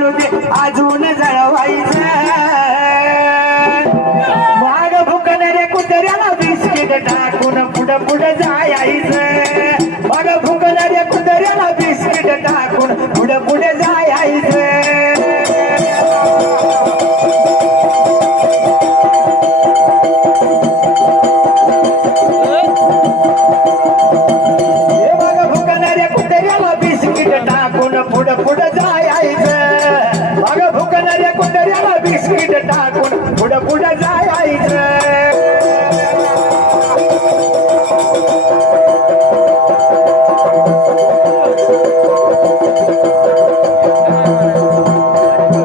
चालू दे अजून जळवायचं माग भुकणारे कुत्र्याला बिस्किट टाकून पुढं पुढं जायचं माग भुकणारे कुत्र्याला बिस्किट टाकून पुढं पुढं जायचं पुढं पुढं जायचं माग भुकणाऱ्या कुत्र्याला बिस्किट टाकून पुढं पुढं जायचं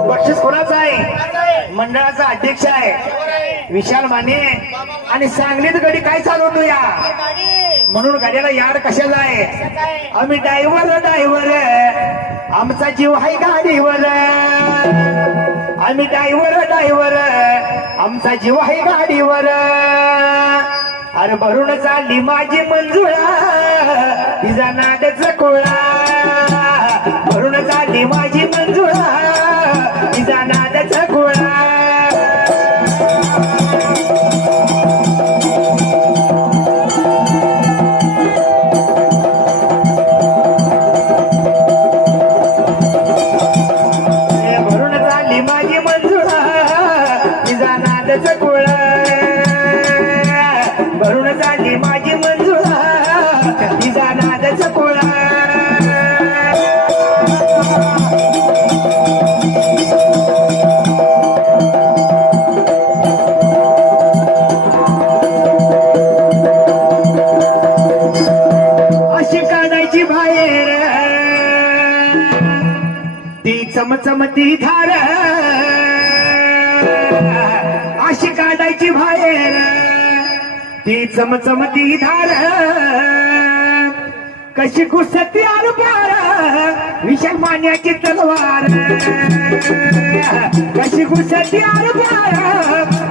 बक्षीस कोणाचा आहे मंडळाचा अध्यक्ष आहे विशाल माने आणि सांगलीत गडी काय चालवतो या म्हणून गाड्याला याड कशाला आहे आम्ही ड्रायव्हर आमचा जीव आहे गाडीवर आम्ही ड्रायव्हर आमचा जीव आहे गाडीवर अरे भरून चालली माझी मंजुळा तिचा नादच कोळा भरून चालली माझी मंजुळा तिचा नादच कोळा भरून झाली माझी मंजुळा तिचा नादच कोळा अशी काढायची बाहेर ती चमचमती धार अशी काढायची बाहेर ती चमचमती धार कशी घुसती आरपार विशाल मान्याची तलवार कशी घुसती आरपार